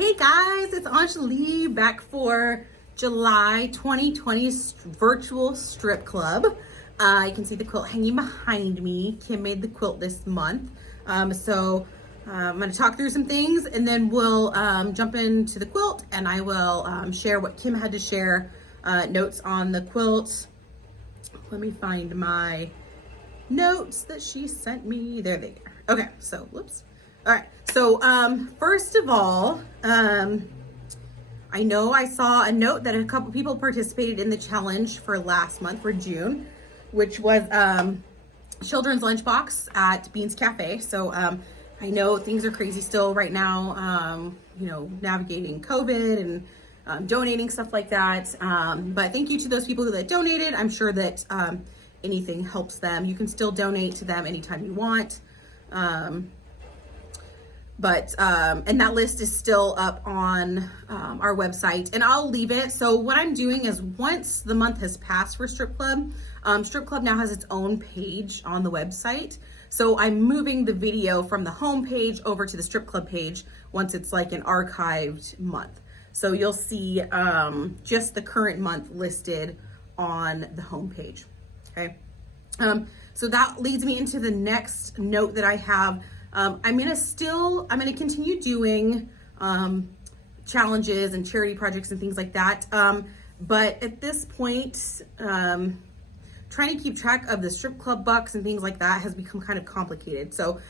Hey guys, it's Anjali back for July 2020 virtual strip club. You can see the quilt hanging behind me. Kim made the quilt this month. I'm going to talk through some things and then we'll jump into the quilt and I will share what Kim had to share, notes on the quilt. Let me find my notes that she sent me. There they are. Okay, so whoops. All right, so first of all, I know I saw a note that a couple people participated in the challenge for last month for June, which was children's lunchbox at Beans Cafe. So I know things are crazy still right now, navigating COVID and donating stuff like that. But thank you to those people that donated. I'm sure that anything helps them. You can still donate to them anytime you want. And that list is still up on our website and I'll leave it. So what I'm doing is once the month has passed for Strip Club, Strip Club now has its own page on the website. So I'm moving the video from the home page over to the Strip Club page once it's like an archived month. So you'll see just the current month listed on the home page, okay? So that leads me into the next note that I have. I'm gonna continue doing challenges and charity projects and things like that. But at this point, trying to keep track of the strip club bucks and things like that has become kind of complicated. So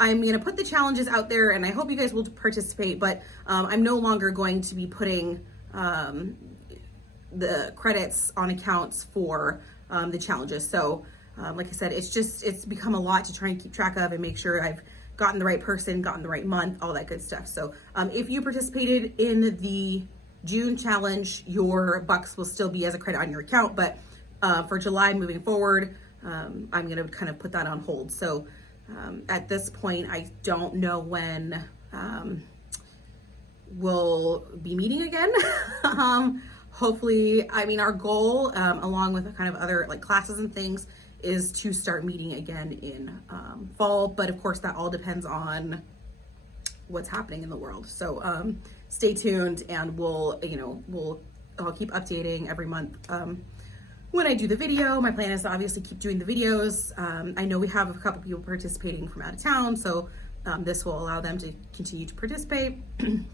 I'm gonna put the challenges out there and I hope you guys will participate, but I'm no longer going to be putting the credits on accounts for the challenges. So like I said, it's become a lot to try and keep track of and make sure I've gotten the right person, gotten the right month, all that good stuff. So if you participated in the June challenge, your bucks will still be as a credit on your account, but for July moving forward, I'm gonna kind of put that on hold. So at this point, I don't know when we'll be meeting again. Hopefully, our goal, along with kind of other like classes and things, is to start meeting again in fall, but of course that all depends on what's happening in the world. So stay tuned and I'll keep updating every month. When I do the video, my plan is to obviously keep doing the videos. I know we have a couple people participating from out of town, so this will allow them to continue to participate. And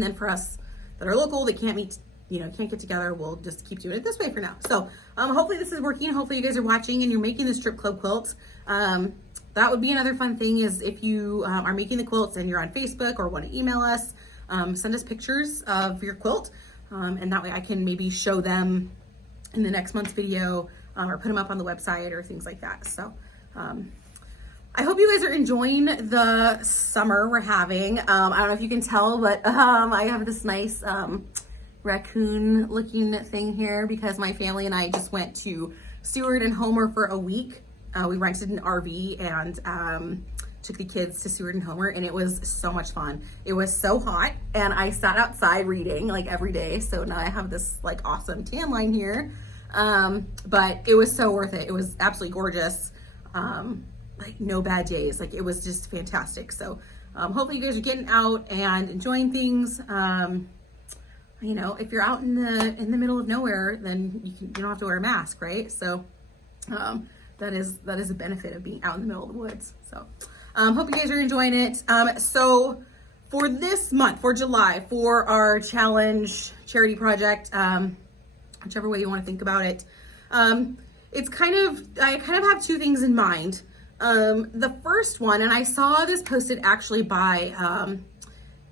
then for us that are local, that can't meet, can't get together, we'll just keep doing it this way for now. So hopefully this is working. Hopefully you guys are watching and you're making the strip club quilts. That would be another fun thing is if you are making the quilts and you're on Facebook or want to email us, send us pictures of your quilt. And that way I can maybe show them in the next month's video or put them up on the website or things like that. So I hope you guys are enjoying the summer we're having. I don't know if you can tell, but I have this nice raccoon looking thing here because my family and I just went to Seward and Homer for a week. We rented an RV and took the kids to Seward and Homer and it was so much fun. It was so hot and I sat outside reading like every day. So now I have this like awesome tan line here. But it was so worth it. It was absolutely gorgeous. Like no bad days. Like it was just fantastic. So hopefully you guys are getting out and enjoying things. If you're out in the middle of nowhere, then you don't have to wear a mask, right? So that is a benefit of being out in the middle of the woods. So hope you guys are enjoying it. So for this month, for July, for our challenge charity project, whichever way you want to think about it, I kind of have two things in mind. The first one, and I saw this posted actually by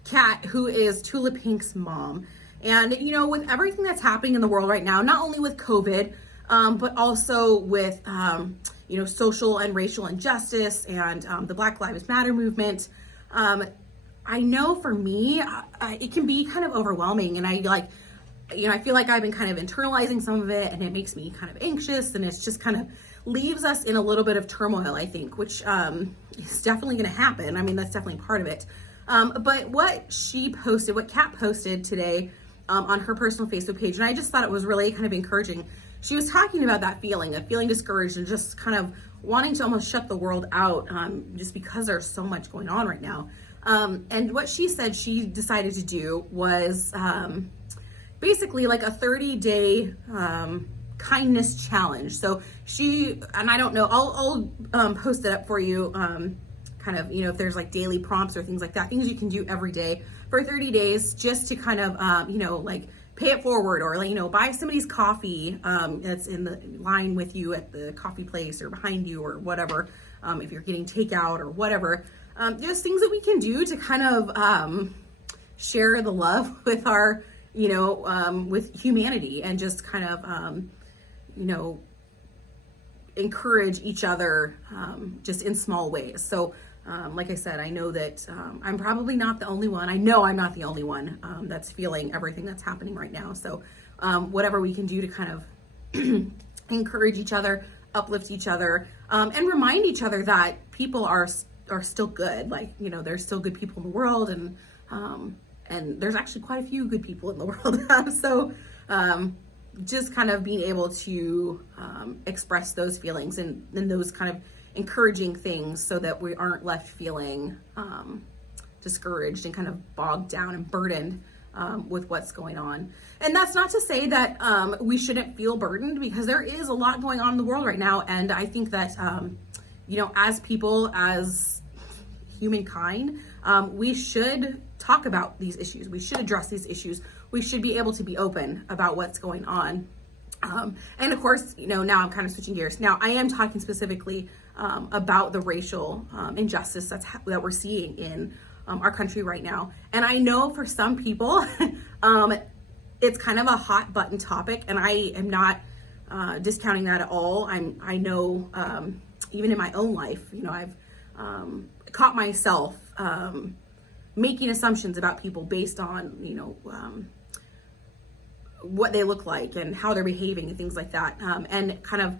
Kat, who is Tula Pink's mom. And, with everything that's happening in the world right now, not only with COVID, but also with, social and racial injustice and the Black Lives Matter movement, I know for me, it can be kind of overwhelming. And I feel like I've been kind of internalizing some of it and it makes me kind of anxious and it's just kind of leaves us in a little bit of turmoil, I think, which is definitely going to happen. That's definitely part of it. But what Kat posted today on her personal Facebook page, and I just thought it was really kind of encouraging. She was talking about that feeling of feeling discouraged and just kind of wanting to almost shut the world out just because there's so much going on right now. And what she said she decided to do was basically like a 30-day kindness challenge. So she, and I don't know, I'll post it up for you, kind of, if there's like daily prompts or things like that, things you can do every day for 30 days just to kind of, like pay it forward, or like, buy somebody's coffee that's in the line with you at the coffee place or behind you or whatever, if you're getting takeout or whatever. Just things that we can do to kind of share the love with our, with humanity, and just kind of, encourage each other just in small ways. So like I said, I know that I'm probably not the only one. I know I'm not the only one that's feeling everything that's happening right now. So whatever we can do to kind of encourage each other, uplift each other, and remind each other that people are still good. Like, there's still good people in the world, and there's actually quite a few good people in the world. So just kind of being able to express those feelings and those kind of encouraging things, so that we aren't left feeling discouraged and kind of bogged down and burdened with what's going on. And that's not to say that we shouldn't feel burdened, because there is a lot going on in the world right now. And I think that, as people, as humankind, we should talk about these issues. We should address these issues. We should be able to be open about what's going on. And of course, now I'm kind of switching gears. Now I am talking specifically about the racial injustice that we're seeing in our country right now. And I know for some people, it's kind of a hot button topic, and I am not discounting that at all. I know even in my own life, I've caught myself making assumptions about people based on, what they look like and how they're behaving and things like that, and kind of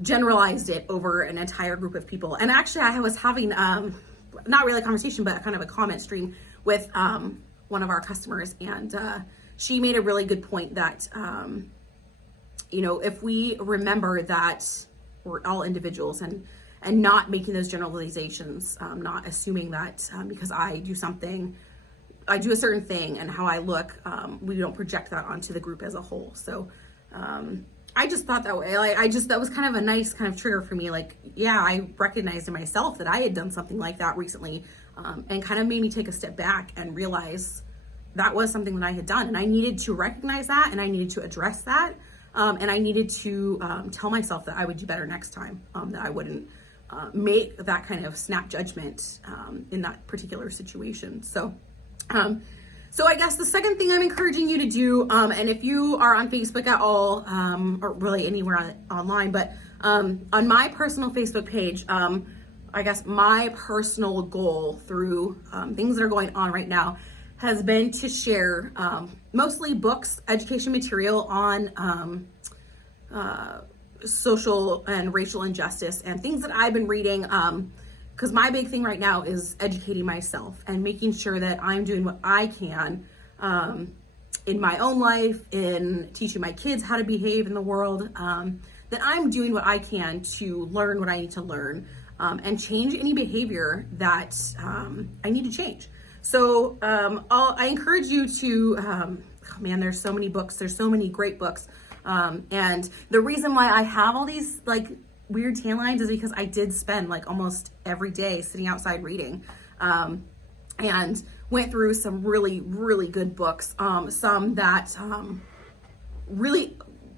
generalized it over an entire group of people. And actually, I was having not really a conversation, but kind of a comment stream with one of our customers, and she made a really good point that if we remember that we're all individuals, and not making those generalizations, not assuming that because I do a certain thing and how I look, we don't project that onto the group as a whole. So I just thought that way. That was kind of a nice kind of trigger for me. Like, yeah, I recognized in myself that I had done something like that recently, and kind of made me take a step back and realize that was something that I had done. And I needed to recognize that, and I needed to address that. And I needed to tell myself that I would do better next time, that I wouldn't make that kind of snap judgment in that particular situation. So I guess the second thing I'm encouraging you to do, and if you are on Facebook at all, or really anywhere online, but on my personal Facebook page, I guess my personal goal through things that are going on right now has been to share mostly books, education material on social and racial injustice, and things that I've been reading, because my big thing right now is educating myself and making sure that I'm doing what I can in my own life, in teaching my kids how to behave in the world, that I'm doing what I can to learn what I need to learn, and change any behavior that I need to change. So I encourage you to, there's so many books, there's so many great books. And the reason why I have all these like weird tan lines is because I did spend like almost every day sitting outside reading, and went through some really, really good books. Some that really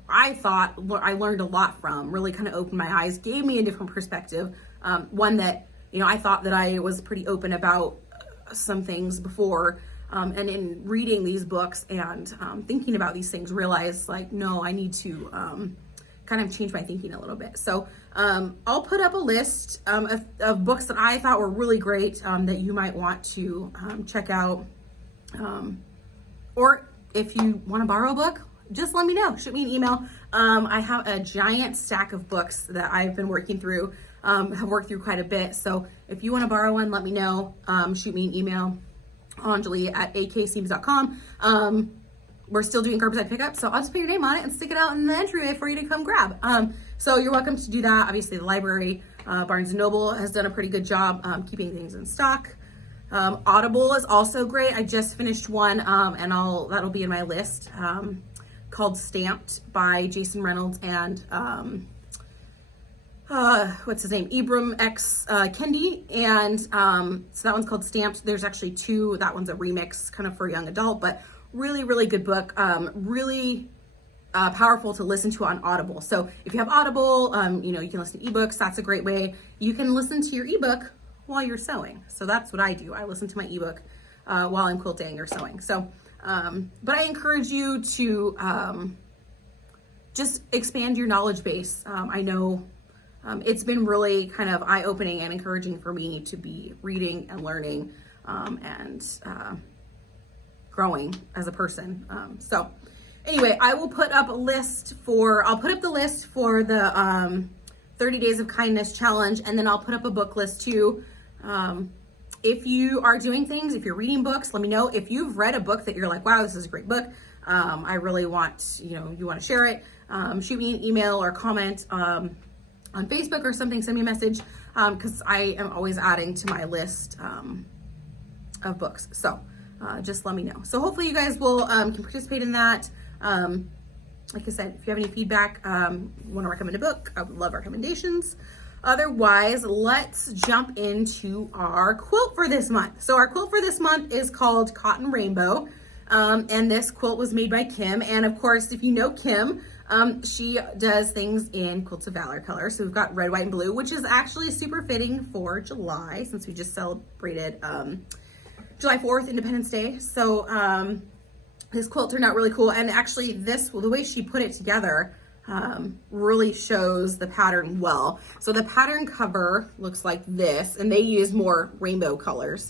I thought I learned a lot from, really kind of opened my eyes, gave me a different perspective. One that, I thought that I was pretty open about some things before. And in reading these books and thinking about these things, realized like, no, I need to kind of change my thinking a little bit. So I'll put up a list of books that I thought were really great, that you might want to check out. Or if you want to borrow a book, just let me know. Shoot me an email. I have a giant stack of books that I've been working through, have worked through quite a bit. So if you want to borrow one, let me know. Shoot me an email. Anjali@akseams.com. We're still doing curbside pickup, so I'll just put your name on it and stick it out in the entryway for you to come grab. So you're welcome to do that. Obviously, the library, Barnes & Noble has done a pretty good job keeping things in stock. Audible is also great. I just finished one, and that'll be in my list, called Stamped by Jason Reynolds and what's his name? Ibram X Kendi. And so that one's called Stamped. There's actually two. That one's a remix kind of for young adult, but really, really good book. Really powerful to listen to on Audible. So if you have Audible, you know, you can listen to ebooks. That's a great way. You can listen to your ebook while you're sewing. So that's what I do. I listen to my ebook while I'm quilting or sewing. So, but I encourage you to just expand your knowledge base. I know it's been really kind of eye-opening and encouraging for me to be reading and learning and growing as a person. So anyway, I will put up a list I'll put up the list for the 30 Days of Kindness Challenge, and then I'll put up a book list too. If you are doing things, if you're reading books, let me know. If you've read a book that you're like, wow, this is a great book, I really want, you know, you want to share it, shoot me an email or comment on Facebook or something, send me a message, because I am always adding to my list of books. So just let me know. So hopefully you guys will can participate in that. Like I said, if you have any feedback, want to recommend a book, I would love recommendations. Otherwise, let's jump into our quilt for this month. So our quilt for this month is called Cotton Rainbow. And this quilt was made by Kim. And of course, if you know Kim, she does things in Quilts of Valor color. So we've got red, white, and blue, which is actually super fitting for July, since we just celebrated July 4th, Independence Day. So this quilt turned out really cool. And actually the way she put it together really shows the pattern well. So the pattern cover looks like this, and they use more rainbow colors.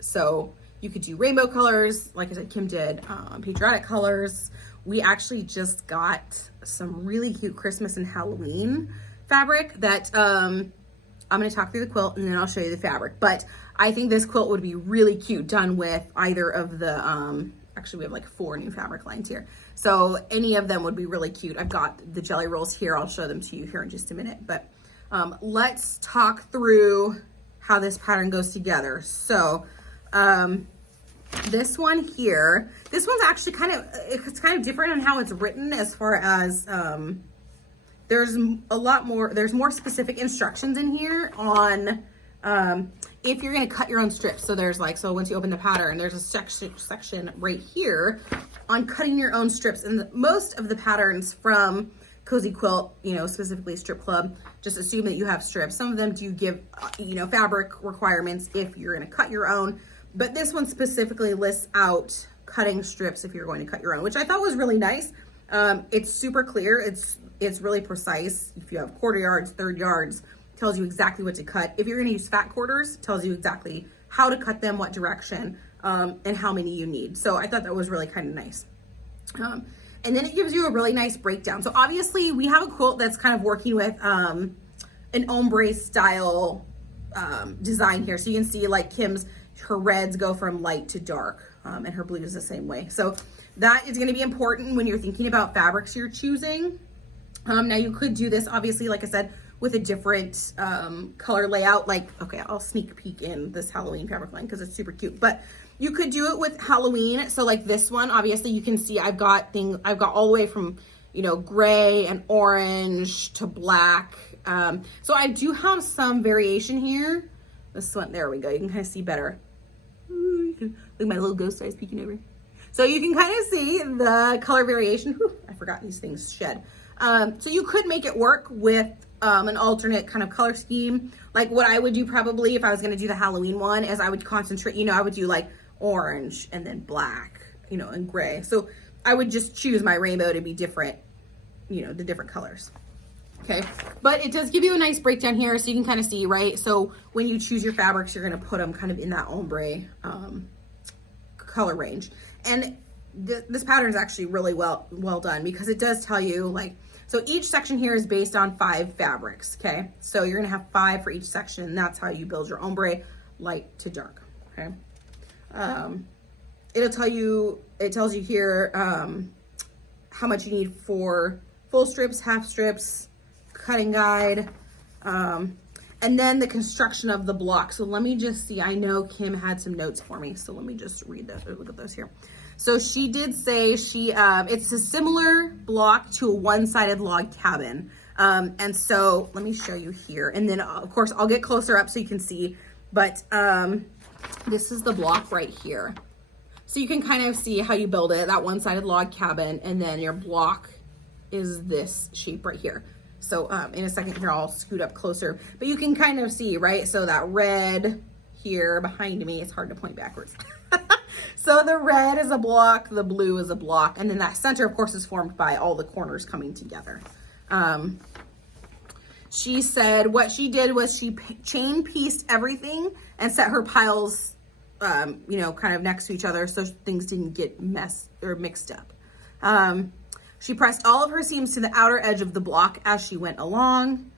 So you could do rainbow colors, like I said, Kim did patriotic colors. We actually just got some really cute Christmas and Halloween fabric that I'm going to talk through the quilt and then I'll show you the fabric. But I think this quilt would be really cute done with either of the, actually we have like 4 new fabric lines here. So any of them would be really cute. I've got the jelly rolls here. I'll show them to you here in just a minute. But let's talk through how this pattern goes together. So this one here, this one's actually it's kind of different on how it's written, as far as there's more specific instructions in here on if you're going to cut your own strips. So there's so once you open the pattern, there's a section right here on cutting your own strips. And most of the patterns from Cozy Quilt, you know, specifically Strip Club, just assume that you have strips. Some of them do give, you know, fabric requirements if you're going to cut your own. But this one specifically lists out cutting strips if you're going to cut your own, which I thought was really nice. It's super clear. It's really precise. If you have quarter yards, third yards, tells you exactly what to cut. If you're going to use fat quarters, tells you exactly how to cut them, what direction, and how many you need. So I thought that was really kind of nice. And then it gives you a really nice breakdown. So obviously we have a quilt that's kind of working with an ombre style design here. So you can see like her reds go from light to dark, and her blue is the same way. So that is going to be important when you're thinking about fabrics you're choosing. Now you could do this, obviously, like I said, with a different color layout. Like, okay, I'll sneak peek in this Halloween fabric line because it's super cute. But you could do it with Halloween. So like this one, obviously you can see I've got all the way from, you know, gray and orange to black. So I do have some variation here. This one, there we go. You can kind of see better. Ooh, look at my little ghost eyes peeking over. So you can kind of see the color variation. Whew, I forgot these things shed. So you could make it work with an alternate kind of color scheme. Like what I would do probably if I was going to do the Halloween one is I would concentrate, you know, I would do like orange and then black, you know, and gray. So I would just choose my rainbow to be different, you know, the different colors. Okay, but it does give you a nice breakdown here, so you can kind of see, right? So when you choose your fabrics, you're going to put them kind of in that ombre color range. And this pattern is actually really well done, because it does tell you, like, so each section here is based on 5 fabrics. Okay, so you're going to have 5 for each section, and that's how you build your ombre, light to dark. Okay, it tells you here how much you need for full strips, half strips, cutting guide, and And then the construction of the block. So let me just see. I know Kim had some notes for me. So let me just read those or look at those here. So she did say it's a similar block to a one-sided log cabin. And so let me show you here. And then of course I'll get closer up so you can see, but this is the block right here. So you can kind of see how you build it, that one-sided log cabin, and then your block is this shape right here. So in a second here, I'll scoot up closer, but you can kind of see, right? So that red here behind me, it's hard to point backwards. So the red is a block, the blue is a block, and then that center, of course, is formed by all the corners coming together. She said what she did was she chain pieced everything and set her piles, you know, kind of next to each other so things didn't get mixed up. She pressed all of her seams to the outer edge of the block as she went along.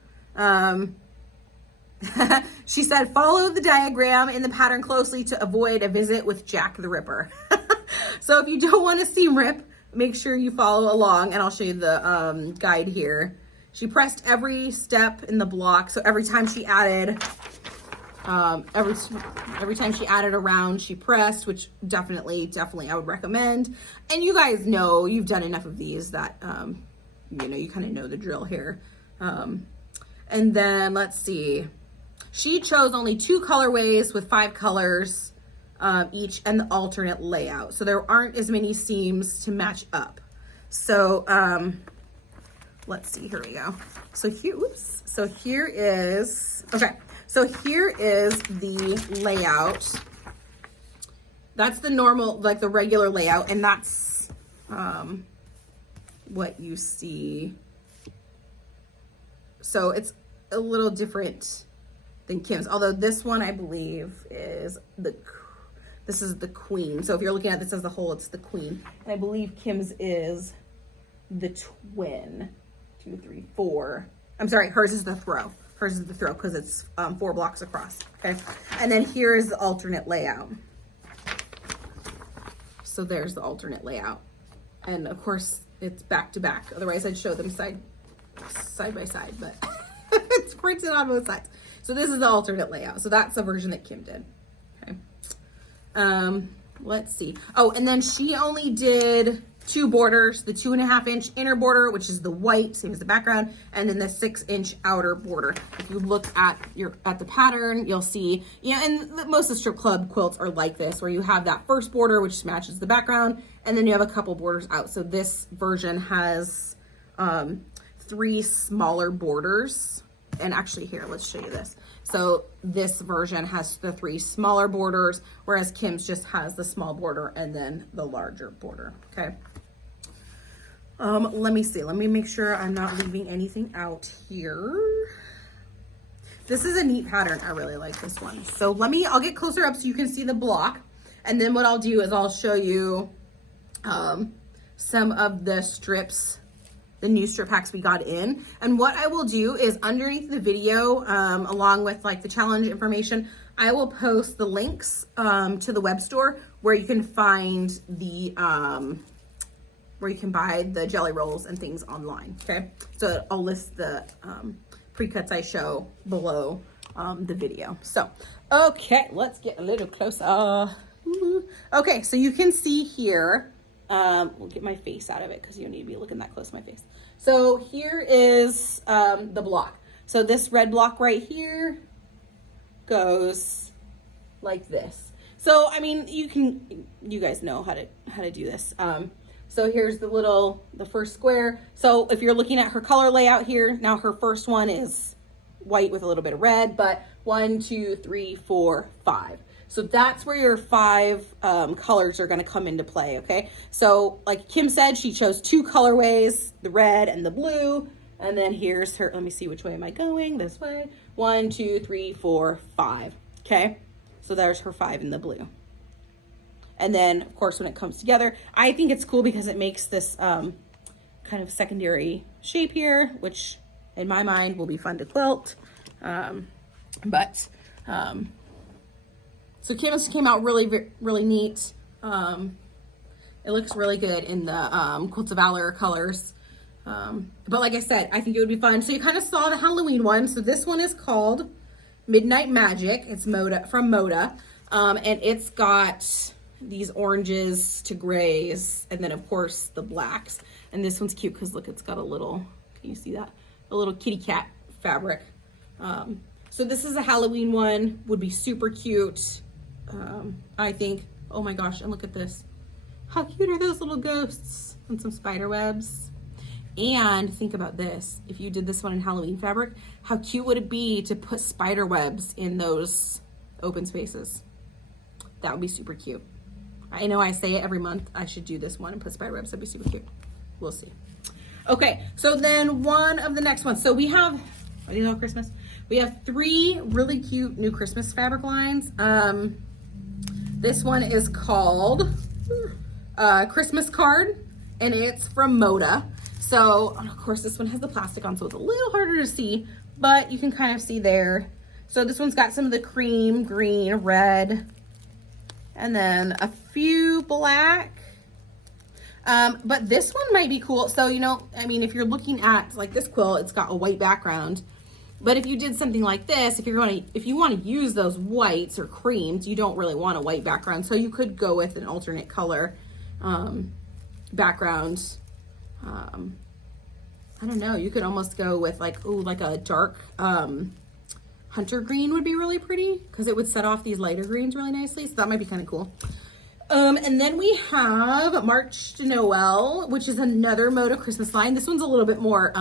She said, follow the diagram in the pattern closely to avoid a visit with Jack the Ripper. So if you don't want to seam rip, make sure you follow along, and I'll show you the guide here. She pressed every step in the block. So every time she added, every time she added a round, she pressed, which definitely I would recommend. And you guys know, you've done enough of these that, you know, you kind of know the drill here. And then let's see. She chose only 2 colorways with 5 colors each and the alternate layout. So there aren't as many seams to match up. So let's see, here we go. So here, oops. So here is, okay. So here is the layout. That's the normal, like the regular layout. And that's what you see. So it's a little different than Kim's, although this one I believe is this is the queen. So if you're looking at this as a whole, it's the queen. And I believe Kim's is the twin. 2, 3, 4. I'm sorry, hers is the throw. Hers is the throw because it's 4 blocks across. Okay, and then here is the alternate layout. So there's the alternate layout, and of course it's back to back. Otherwise, I'd show them side by side, but it's printed on both sides. So this is the alternate layout. So that's the version that Kim did. Okay. Let's see. Oh, and then she only did 2 borders, the 2.5 inch inner border, which is the white, same as the background, and then the 6 inch outer border. If you look at the pattern, you'll see, you know, and most of the strip club quilts are like this, where you have that first border, which matches the background, and then you have a couple borders out. So this version has 3 smaller borders. And actually here, let's show you this. So this version has the 3 smaller borders, whereas Kim's just has the small border and then the larger border, okay? Let me see, let me make sure I'm not leaving anything out here. This is a neat pattern, I really like this one. So I'll get closer up so you can see the block. And then what I'll do is I'll show you some of the strips, the new strip packs we got in. And what I will do is underneath the video, along with like the challenge information, I will post the links to the web store where you can find the, where you can buy the jelly rolls and things online, okay? So I'll list the pre-cuts I show below the video. So, okay, let's get a little closer. Okay, so you can see here, we'll get my face out of it because you don't need to be looking that close to my face. So here is the block. So this red block right here goes like this. So I mean, you guys know how to do this. So here's the first square. So if you're looking at her color layout here, now her first one is white with a little bit of red, but 1, 2, 3, 4, 5. So that's where your 5 colors are gonna come into play, okay? So like Kim said, she chose 2 colorways, the red and the blue. And then here's her, let me see, which way am I going? This way. 1, 2, 3, 4, 5, okay? So there's her 5 in the blue. And then of course, when it comes together, I think it's cool because it makes this kind of secondary shape here, which in my mind will be fun to quilt. So Kim's came out really, really neat. It looks really good in the Quilts of Valor colors. But like I said, I think it would be fun. So you kind of saw the Halloween one. So this one is called Midnight Magic. It's Moda, from Moda. And it's got these oranges to grays, and then of course the blacks. And this one's cute because look, it's got a little, can you see that? A little kitty cat fabric. So this is a Halloween one, would be super cute. I think, oh my gosh, and look at this. How cute are those little ghosts? And some spider webs. And think about this, if you did this one in Halloween fabric, how cute would it be to put spider webs in those open spaces? That would be super cute. I know I say it every month, I should do this one and put spider webs, that'd be super cute. We'll see. Okay, so then one of the next ones. So we have, are these all Christmas? We have 3 really cute new Christmas fabric lines. This one is called Christmas Card, and it's from Moda. So, of course, this one has the plastic on, so it's a little harder to see, but you can kind of see there. So this one's got some of the cream, green, red, and then a few black. But this one might be cool. So, you know, I mean, if you're looking at like this quilt, it's got a white background. But if you did something like this, if you want to use those whites or creams, you don't really want a white background. So you could go with an alternate color background. I don't know, you could almost go with like, ooh, like a dark hunter green would be really pretty because it would set off these lighter greens really nicely. So that might be kind of cool. And then we have March to Noel, which is another Moda Christmas line. This one's a little bit more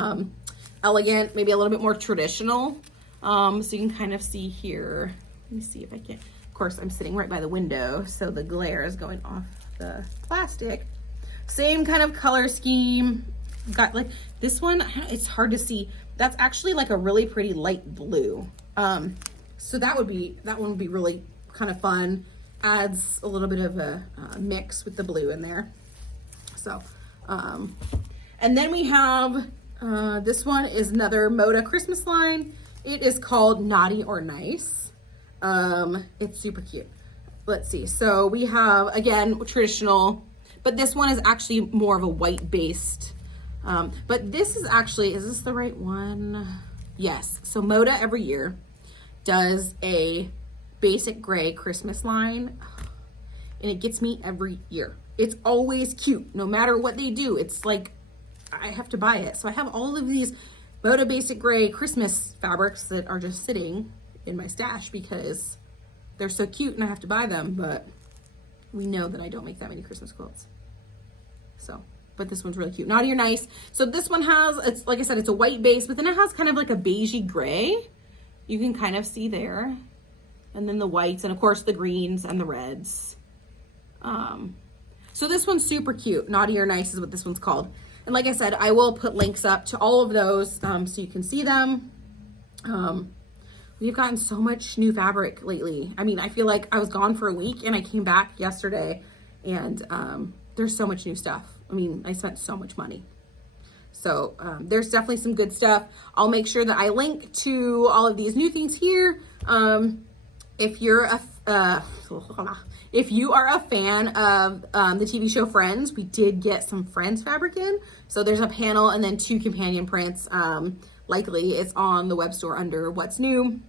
elegant, maybe a little bit more traditional. So you can kind of see here. Let me see if I can. Of course, I'm sitting right by the window, so the glare is going off the plastic. Same kind of color scheme. Got like this one, it's hard to see. That's actually like a really pretty light blue. So that one would be really kind of fun. Adds a little bit of a mix with the blue in there. So, and then we have, this one is another Moda Christmas line. It is called Naughty or Nice. It's super cute. Let's see. So we have, again, traditional, but this one is actually more of a white based. But this is actually, is this the right one? Yes. So Moda every year does a basic gray Christmas line, and it gets me every year. It's always cute, no matter what they do. It's like, I have to buy it. So I have all of these Moda basic gray Christmas fabrics that are just sitting in my stash because they're so cute and I have to buy them, but we know that I don't make that many Christmas quilts. So, but this one's really cute. Naughty or Nice. So this one has, it's like I said, it's a white base, but then it has kind of like a beigey gray. You can kind of see there. And then the whites, and of course the greens and the reds. So this one's super cute. Naughty or Nice is what this one's called. And like I said, I will put links up to all of those so you can see them. We've gotten so much new fabric lately. I mean, I feel like I was gone for a week and I came back yesterday, and there's so much new stuff. I mean, I spent so much money. So there's definitely some good stuff. I'll make sure that I link to all of these new things here. If you're if you are a fan of the TV show Friends, we did get some Friends fabric in. So there's a panel and then 2 companion prints. Likely it's on the web store under What's New.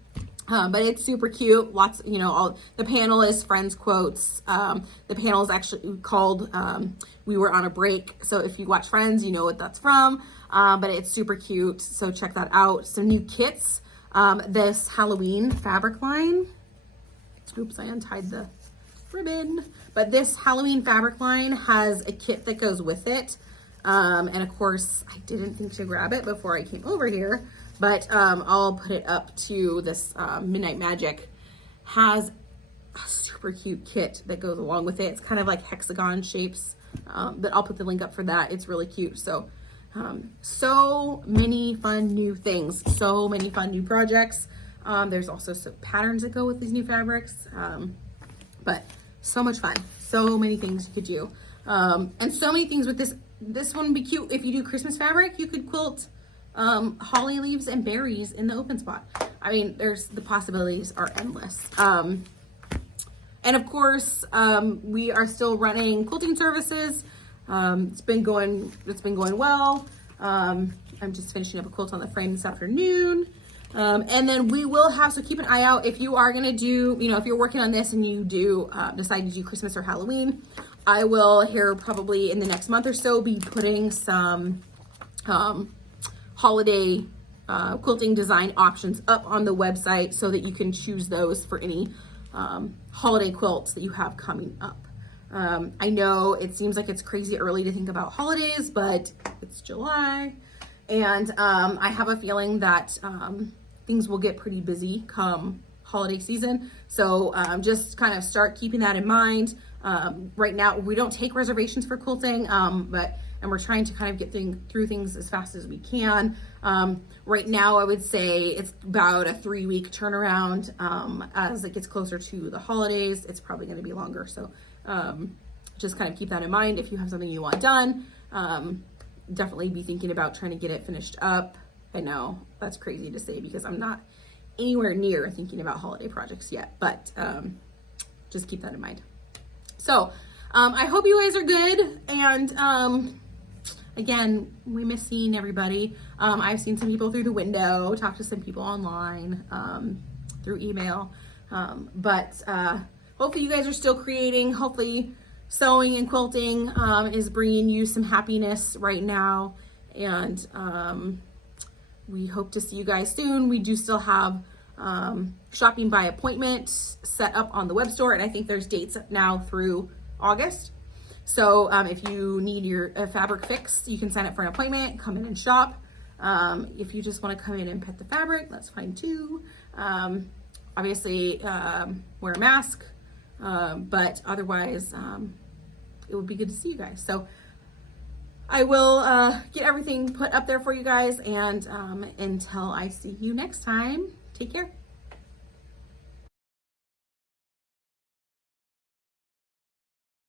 But it's super cute. Lots, you know, all the panel is Friends quotes. The panel is actually called We Were on a Break. So if you watch Friends, you know what that's from. But it's super cute. So check that out. Some new kits. This Halloween fabric line. Oops, I untied the ribbon. But this Halloween fabric line has a kit that goes with it. And of course, I didn't think to grab it before I came over here, but I'll put it up to this Midnight Magic. Has a super cute kit that goes along with it. It's kind of like hexagon shapes, but I'll put the link up for that. It's really cute. So, so many fun new things, so many fun new projects. There's also some patterns that go with these new fabrics, but so much fun. So many things you could do. And so many things with this. This one would be cute. If you do Christmas fabric, you could quilt holly leaves and berries in the open spot. I mean, the possibilities are endless. And of course, we are still running quilting services. It's been going well. I'm just finishing up a quilt on the frame this afternoon. And then we will have, so keep an eye out if you are going to do, if you're working on this and you do decide to do Christmas or Halloween, I will here probably in the next month or so be putting some holiday quilting design options up on the website so that you can choose those for any holiday quilts that you have coming up. I know it seems like it's crazy early to think about holidays, but it's July, and I have a feeling that things will get pretty busy come holiday season. So just kind of start keeping that in mind. Right now, we don't take reservations for quilting, and we're trying to kind of get through things as fast as we can. Right now, I would say it's about a 3-week turnaround. As it gets closer to the holidays, it's probably going to be longer. So just kind of keep that in mind. If you have something you want done, definitely be thinking about trying to get it finished up. I know that's crazy to say because I'm not anywhere near thinking about holiday projects yet, but just keep that in mind. So I hope you guys are good. And again, we miss seeing everybody. I've seen some people through the window, talked to some people online, through email. But hopefully you guys are still creating. Hopefully sewing and quilting is bringing you some happiness right now. And we hope to see you guys soon. We do still have shopping by appointment set up on the web store. And I think there's dates now through August. So if you need your fabric fix, you can sign up for an appointment, come in and shop. If you just want to come in and pet the fabric, that's fine too. Obviously, wear a mask, but otherwise, it would be good to see you guys. So I will get everything put up there for you guys, and until I see you next time, take care.